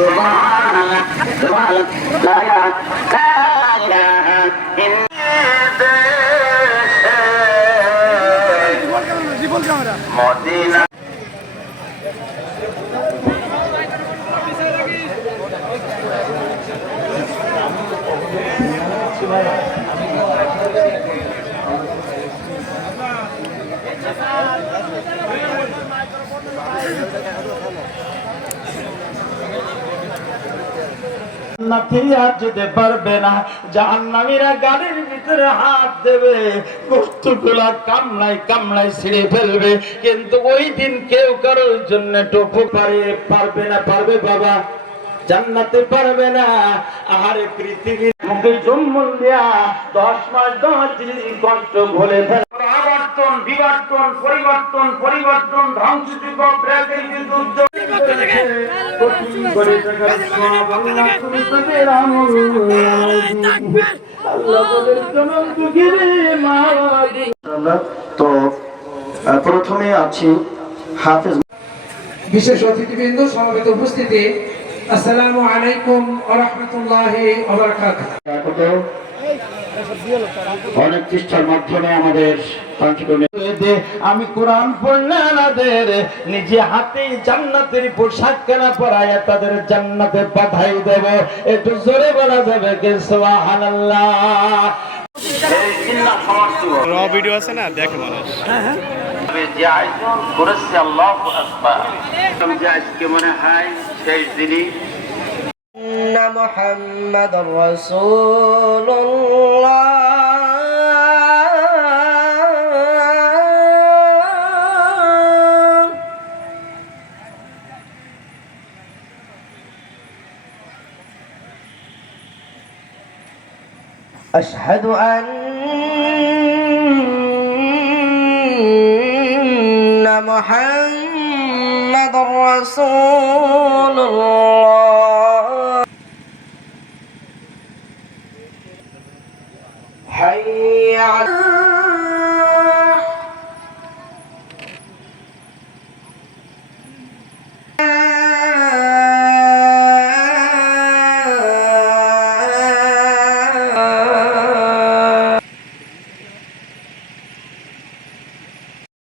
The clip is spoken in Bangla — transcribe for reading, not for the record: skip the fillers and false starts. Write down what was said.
সুবহানাল্লাহ সুবহানাল্লাহ লা ইলাহা ইল্লাল্লাহ মদিনা যেতে পারবে না, জাহান্নামীরা গাড়ির ভিতরে হাত দেবে, গোশতগুলা কামড়ায় কামড়ায় ছিঁড়ে ফেলবে, কিন্তু ওই দিন কেউ কারোর জন্য টুপু পারবে না। পারবে বাবা? জান্নাতে পারবে না। আহারে পৃথিবীর মুখে জন্ম দেয়া 10 মাস 10 দিন কষ্ট ভুলে ফেলে আবর্তন বিবর্তন পরিবর্তন পরিবর্তন ধ্বংস যুগ ব্রেকের যুদ্ধ করে টাকার সব আল্লাহ তুমি তাদের আমল আল্লাহ বলের জনম দুঃখীরে মা তো প্রথমে আছি হাফেজ বিশেষ অতিথিবৃন্দ, সমবেত উপস্থিতি, আসসালামু আলাইকুম ওয়া রাহমাতুল্লাহি ওয়া বারাকাতুহু। অনেক চেষ্টার মাধ্যমে আমাদের আমি কোরআন পড়লে আমাদের নিজে হাতে জান্নাতের পোশাক কেনা পরায় তাদের জান্নাতে পাঠাই দেব। একটু জোরে বলা যাবে কে সুবহানাল্লাহ? ভিডিও আছে না, দেখে মানুষ। যে আয়োজন করেছে আল্লাহু আকবার, যে আজকে মনে হয় শেষ দিনই মুহাম্মাদুর রাসূলুল্লাহ আশহাদু আন্না মুহাম্মাদুর রাসূলুল্লাহ। হাইয়া